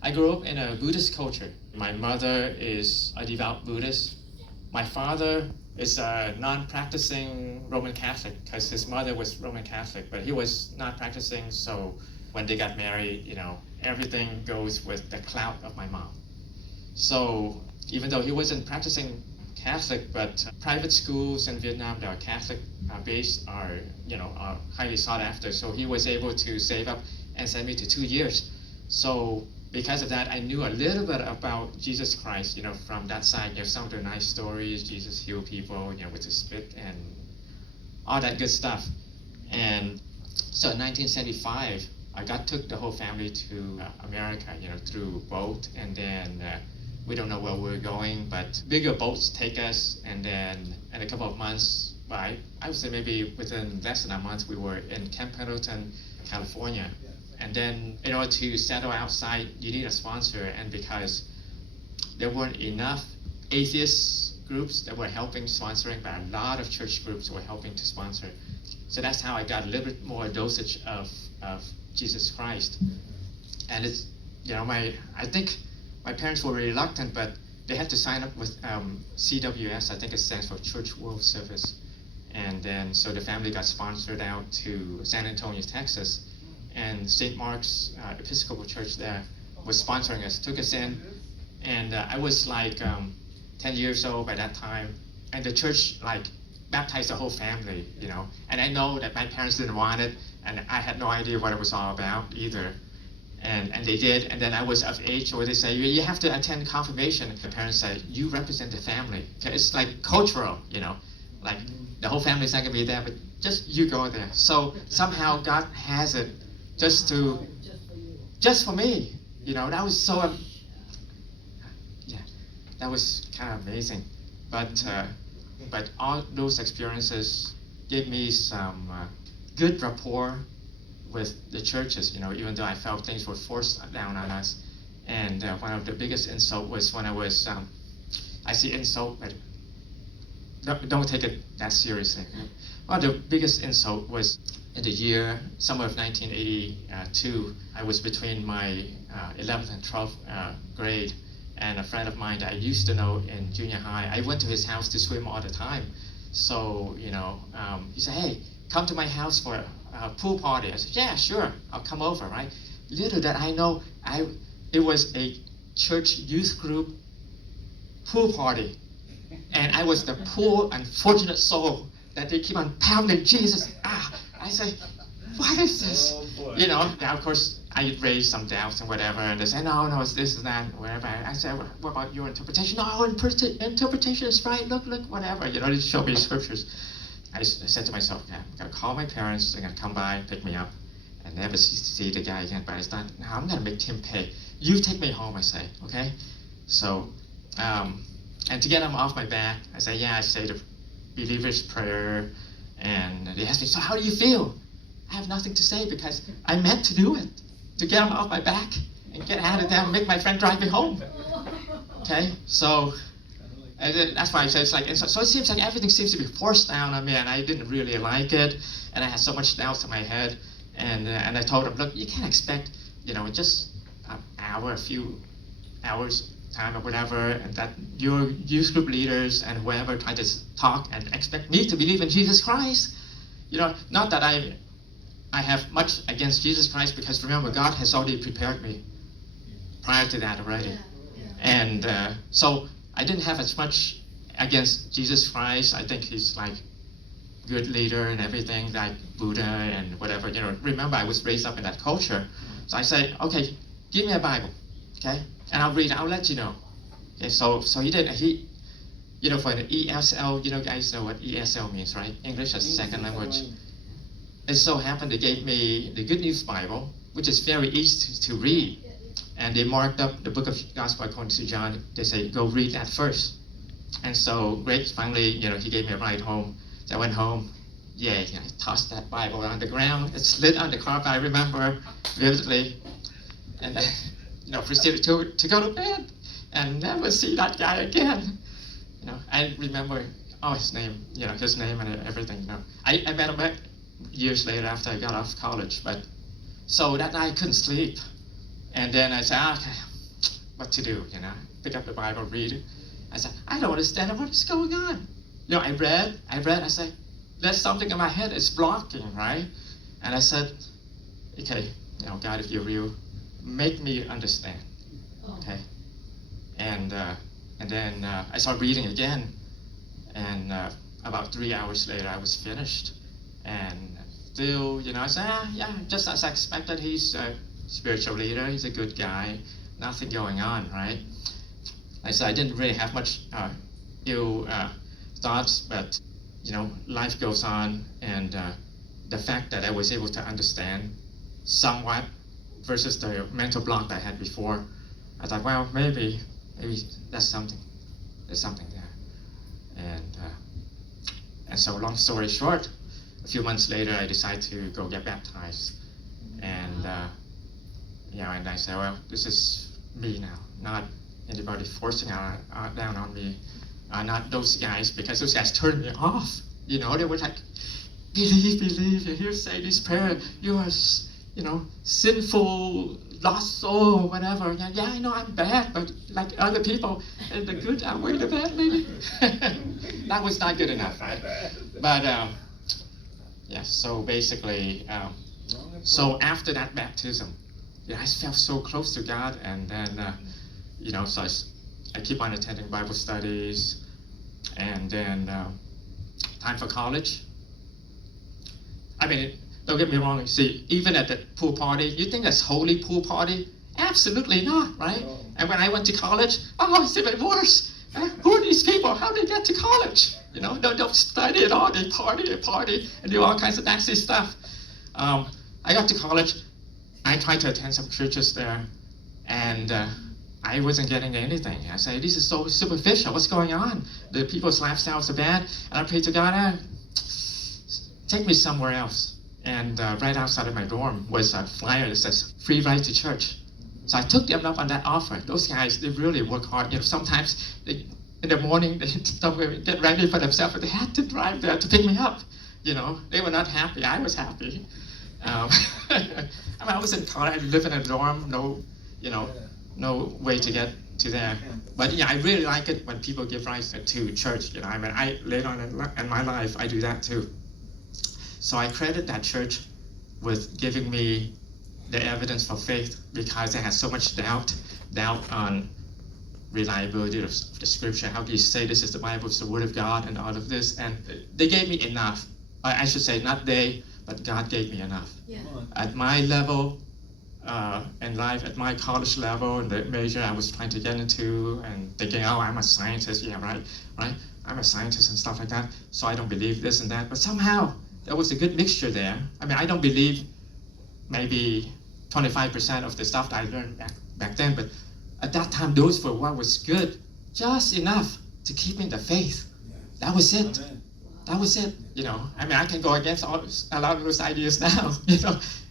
I grew up in a Buddhist culture. My mother is a devout Buddhist. My father is a non-practicing Roman Catholic because his mother was Roman Catholic, but he was not practicing. So when they got married, everything goes with the clout of my mom. So even though he wasn't practicing Catholic, but private schools in Vietnam that are Catholic based are highly sought after. So he was able to save up and send me to 2 years. So because of that, I knew a little bit about Jesus Christ, from that side. Some of the nice stories, Jesus healed people, with the spit and all that good stuff. And so in 1975, I took the whole family to America, through boat, and then we don't know where we're going, but bigger boats take us, and then in a couple of months, I would say maybe within less than a month, we were in Camp Pendleton, California. And then in order to settle outside, you need a sponsor, and because there weren't enough atheist groups that were helping sponsoring, but a lot of church groups were helping to sponsor. So that's how I got a little bit more dosage of Jesus Christ. And it's, I think my parents were reluctant, but they had to sign up with CWS, I think it stands for Church World Service. And then, so the family got sponsored out to San Antonio, Texas. And St. Mark's Episcopal Church there was sponsoring us, took us in. And I was like 10 years old by that time. And the church baptized the whole family, And I know that my parents didn't want it, and I had no idea what it was all about either. And they did, and then I was of age, or they say, you have to attend confirmation. The parents said, you represent the family. It's like cultural, like the whole family's not gonna be there, but just you go there. So somehow God has it just for me, that was so, that was kind of amazing. But all those experiences gave me some good rapport with the churches, even though I felt things were forced down on us. And one of the biggest insults was when I was, I see insult, but don't take it that seriously. One of the biggest insult was in the summer of 1982. I was between my 11th and 12th grade, and a friend of mine that I used to know in junior high, I went to his house to swim all the time. So, he said, hey, come to my house for a pool party. I said, yeah, sure, I'll come over, right? Little did I know, it was a church youth group pool party. And I was the poor, unfortunate soul that they keep on pounding Jesus. I say, what is this? Oh, now of course, I raised some doubts and whatever, and they say, no, it's this and that, whatever. I said, what about your interpretation? No, interpretation is right, look, whatever. They show me scriptures. I said to myself, I'm going to call my parents, they're going to come by, pick me up, and never see the guy again. But I thought, no, I'm going to make him pay. You take me home, I say, okay? So, and to get him off my back, I say, I say the believer's prayer, and they ask me, so how do you feel? I have nothing to say because I meant to do it, to get him off my back and get out of there and make my friend drive me home. Okay, so and then that's why I say it's like, so it seems like everything seems to be forced down on me, and I didn't really like it, and I had so much doubts in my head, and I told him, look, you can't expect, just an hour, a few hours time or whatever, and that your youth group leaders and whoever try to talk and expect me to believe in Jesus Christ. Not that I have much against Jesus Christ, because remember, God has already prepared me prior to that already. And so I didn't have as much against Jesus Christ. I think he's like good leader and everything, like Buddha and whatever. Remember, I was raised up in that culture. So I said, okay, give me a Bible, okay? And I'll read it, I'll let you know. Okay, so he did, for an ESL, guys know what ESL means, right? English as a second language. It so happened they gave me the Good News Bible, which is very easy to read. And they marked up the book of Gospel according to John. They say, go read that first. And so Greg finally, he gave me a ride home. So I went home. I tossed that Bible on the ground. It slid on the carpet, I remember vividly. And proceeded to go to bed and never see that guy again. I remember his name, his name and everything. I met him years later after I got off college. But so that night I couldn't sleep. And then I said, okay, what to do, pick up the Bible, read it. I said, I don't understand what is going on. I read, I said, there's something in my head, it's blocking, right? And I said, okay, God, if you're real, make me understand, okay? And then I started reading again, and about 3 hours later, I was finished. And still, I said, yeah, just as I expected, he's a spiritual leader, he's a good guy, nothing going on, right? I said I didn't really have much ill thoughts, but life goes on, and the fact that I was able to understand somewhat versus the mental block I had before, I thought, well, maybe that's something. There's something there, and so long story short, a few months later, I decided to go get baptized, and and I said, well, this is me now, not anybody forcing down on me, not those guys, because those guys turned me off. They were like, believe, you hear say this prayer, you are, sinful, lost soul, whatever. Yeah, I know I'm bad, but like other people, and the good outweigh the bad, maybe. That was not good enough, right? But so basically, so after that baptism, I felt so close to God, and then, so I keep on attending Bible studies, and then time for college. I mean, don't get me wrong, see, even at the pool party, you think that's holy pool party? Absolutely not, right? Oh. And when I went to college, it's even worse. Who are these people? How did they get to college? Don't study at all, they party, and do all kinds of nasty stuff. I got to college, I tried to attend some churches there, and I wasn't getting anything. I say, this is so superficial, what's going on? The people's lifestyles are bad, and I prayed to God, take me somewhere else. And right outside of my dorm was a flyer that says, free ride to church. So I took them up on that offer. Those guys, they really work hard. Sometimes in the morning, they don't get ready for themselves, but they had to drive there to pick me up. They were not happy. I was happy. I was in college, I live in a dorm, no way to get to there. But I really like it when people give rights to church. I later on in my life, I do that too. So I credit that church with giving me the evidence for faith, because I had so much doubt on reliability of the scripture. How do you say this is the Bible, it's the Word of God, and all of this? And they gave me enough. I should say, not they, but God gave me enough. Yeah. At my level in life, at my college level, and the major I was trying to get into, and thinking, I'm a scientist, yeah, right? I'm a scientist and stuff like that, so I don't believe this and that. But somehow, there was a good mixture there. I mean, I don't believe maybe 25% of the stuff that I learned back then, but at that time, those were what was good, just enough to keep in the faith. That was it. Amen. That was it. I mean, I can go against a lot of those ideas now.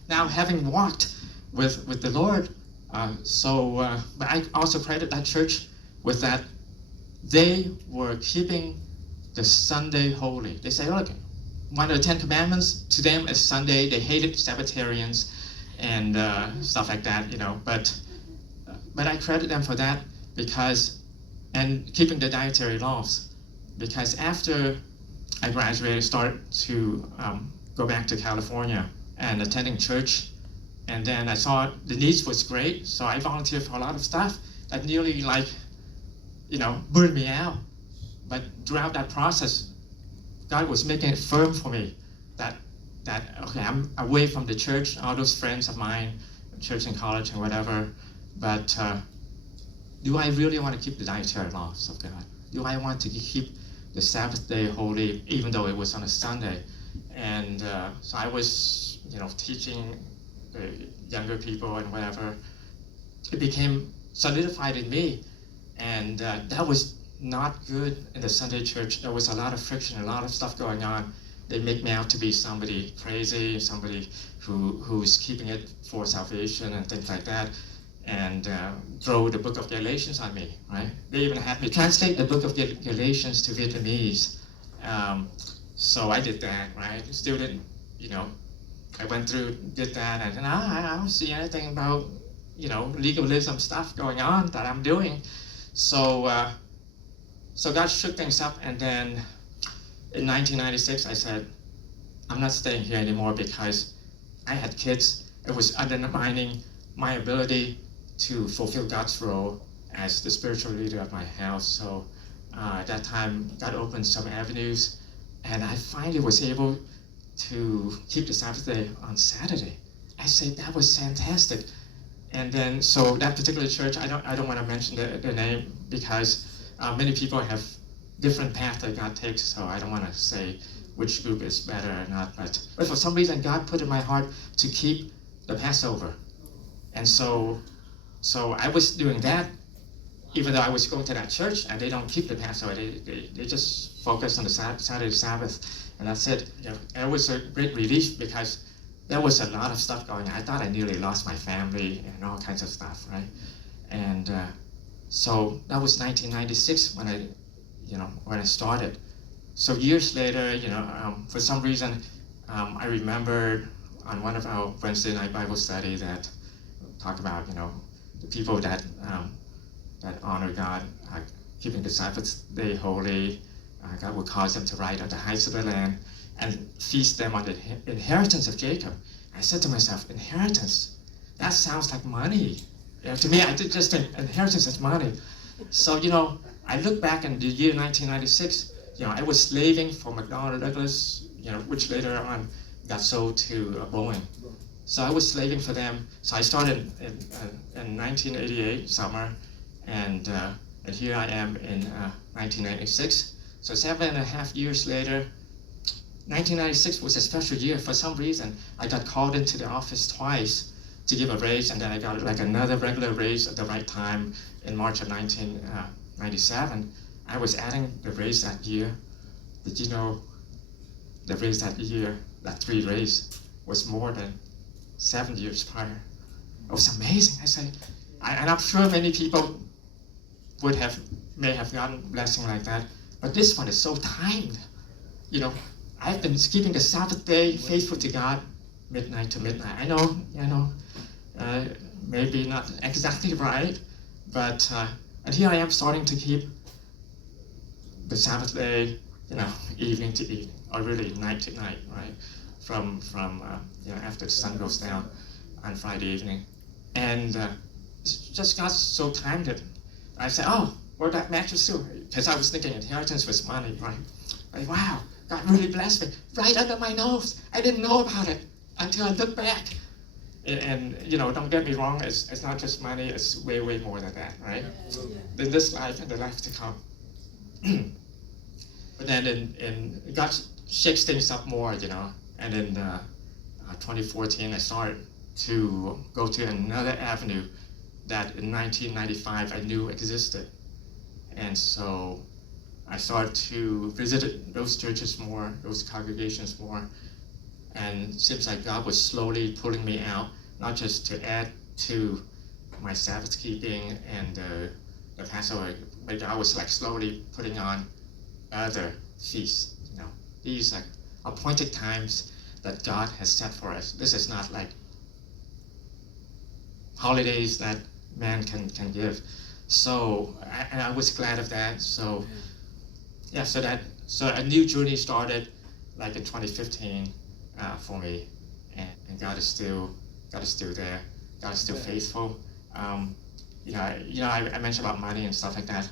Now having walked with the Lord. But I also credit that church with that. They were keeping the Sunday holy. They say, look, one of the 10 Commandments to them is Sunday. They hated Sabbatarians and stuff like that, But I credit them for that and keeping the dietary laws. Because after I graduated, started to go back to California and attending church, and then I saw the needs was great, so I volunteered for a lot of stuff that nearly burned me out. But throughout that process, God was making it firm for me that okay, I'm away from the church, all those friends of mine, church and college and whatever, but do I really want to keep the dietary laws of God? Do I want to keep the Sabbath day holy, even though it was on a Sunday? And so I was, teaching the younger people and whatever. It became solidified in me, and that was not good in the Sunday church. There was a lot of friction, a lot of stuff going on. They make me out to be somebody crazy, somebody who's keeping it for salvation and things like that, and throw the book of Galatians on me, right? They even had me translate the book of Galatians to Vietnamese. So I did that, right? Still didn't, I went through, did that, and I don't see anything about legalism stuff going on that I'm doing. So God shook things up, and then in 1996 I said, I'm not staying here anymore because I had kids. It was undermining my ability to fulfill God's role as the spiritual leader of my house. So at that time, God opened some avenues, and I finally was able to keep the Sabbath day on Saturday. I said that was fantastic. And then, so that particular church, I don't want to mention the name because many people have different paths that God takes, so I don't want to say which group is better or not. But for some reason, God put in my heart to keep the Passover. And so I was doing that, even though I was going to that church, and they don't keep the Passover. They just focus on the Saturday Sabbath, and that's it. And it was a great relief because there was a lot of stuff going on. I thought I nearly lost my family and all kinds of stuff, right? And so that was 1996 when I started. So years later, for some reason, I remembered on one of our Wednesday night Bible study that talked about, the people that honor God, keeping the Sabbath day holy. God will cause them to ride on the heights of the land and feast them on the inheritance of Jacob. I said to myself, inheritance? That sounds like money. To me, I did just think inheritance is money. So, I look back in the year 1996, I was slaving for McDonnell Douglas, which later on got sold to Boeing. So I was slaving for them. So I started in 1988 summer, and here I am in 1996. So 7.5 years later, 1996 was a special year. For some reason, I got called into the office twice to give a raise, and then I got like another regular raise at the right time in March of 1997. I was adding the raise that year. Did you know the raise that year, that 3 raise, was more than 7 years prior? It was amazing. And I'm sure many people may have gotten a blessing like that, but this one is so timed. I've been keeping the Sabbath day faithful to God, midnight to midnight. I know, maybe not exactly right, but and here I am starting to keep the Sabbath day, evening to evening, or really night to night, right? From after the sun goes down on Friday evening, and just got so timed it. I said, oh, where'd that mattress to? Because I was thinking inheritance was money, right? Like, wow, God really blessed me right under my nose. I didn't know about it until I looked back. And don't get me wrong, it's not just money, it's way, way more than that, right? In this life and the life to come. But then God shakes things up more, and in 2014 I started to go to another avenue that in 1995 I knew existed. And so I started to visit those churches more, those congregations more, and it seems like God was slowly pulling me out, not just to add to my Sabbath keeping and the Passover, but God was like slowly putting on other feasts. These like appointed times that God has set for us. This is not like holidays that man can give. So I was glad of that. So yeah, so a new journey started like in 2015 for me, and God is still there. God is still faithful. I mentioned about money and stuff like that.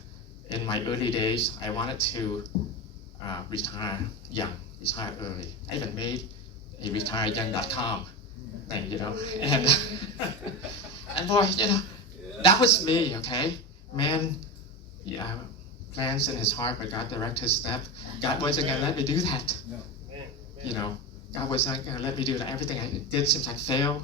In my early days, I wanted to retire young, retire early. I even made a retireyoung.com thing, and and boy, that was me, okay? Man, plans in his heart, but God directed his step. God wasn't going to let me do that. God was not going to let me do that. Everything I did seems like fail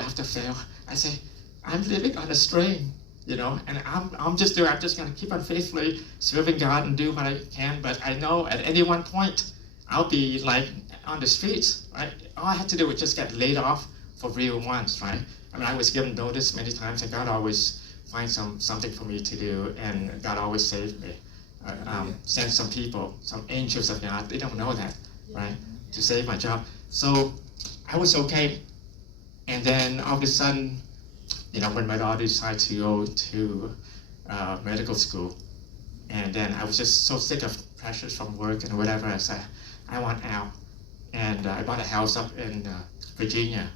after fail. I say, I'm living on a string, and I'm just going to keep on faithfully serving God and do what I can. But I know at any one point, I'll be like on the streets, right? All I had to do was just get laid off for real once, right? I was given notice many times, and God always finds something for me to do, and God always saved me. Sent some people, some angels of God, they don't know that, right? To save my job. So I was okay. And then all of a sudden, when my daughter decided to go to medical school, and then I was just so sick of pressures from work and whatever. I said, I want out. And I bought a house up in Virginia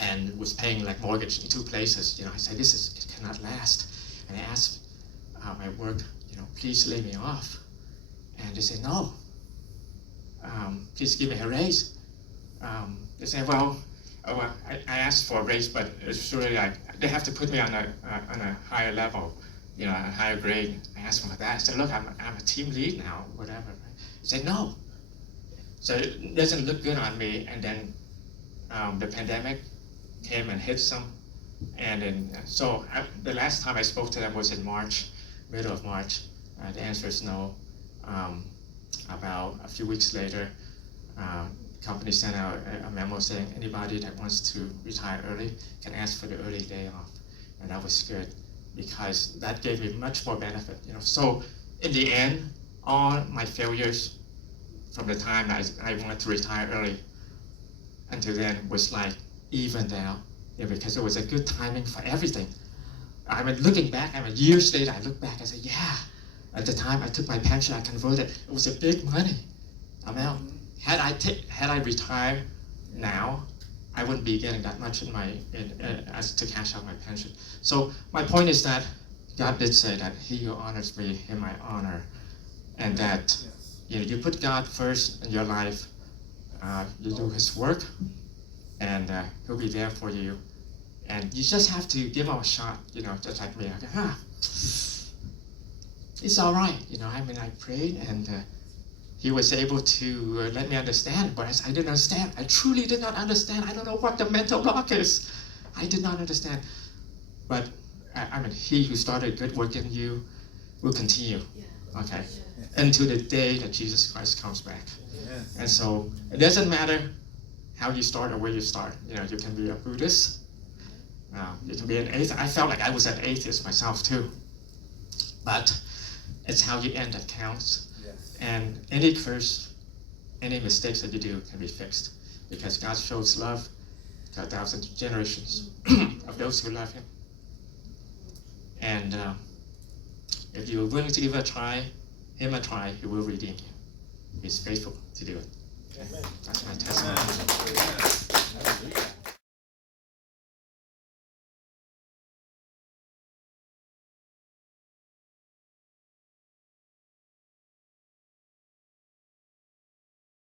and was paying like mortgage in 2 places. I said, it cannot last. And I asked my work, please lay me off. And they said, no, please give me a raise. They said, well, I asked for a raise, but it's really like, they have to put me on a higher level, a higher grade. I asked for that. I said, look, I'm a team lead now, whatever. He said, no. So it doesn't look good on me. And then the pandemic came and hit some. And then, the last time I spoke to them was in March, middle of March. The answer is no. About a few weeks later, the company sent out a memo saying anybody that wants to retire early can ask for the early day off. And that was good because that gave me much more benefit. So in the end, all my failures from the time I wanted to retire early until then was like evened out, because it was a good timing for everything. Looking back, years later, I look back, I say, yeah, at the time I took my pension, I converted, it was a big money amount. Had I retired now, I wouldn't be getting that much as to cash out my pension. So my point is that God did say that he who honors me, him I honor, and that you put God first in your life, you do his work, and he'll be there for you. And you just have to give him a shot, just like me. It's all right, I prayed, and he was able to let me understand, whereas I didn't understand. I truly did not understand. I don't know what the mental block is. I did not understand. But, he who started good work in you will continue, okay, until the day that Jesus Christ comes back. And so, it doesn't matter how you start or where you start. You can be a Buddhist. You can be an atheist. I felt like I was an atheist myself too. But it's how you end that counts. And any curse, any mistakes that you do can be fixed. Because God shows love to 1,000 generations of those who love him. And if you're willing to give him a try, he will redeem you. He's faithful to do it. Okay? That's it.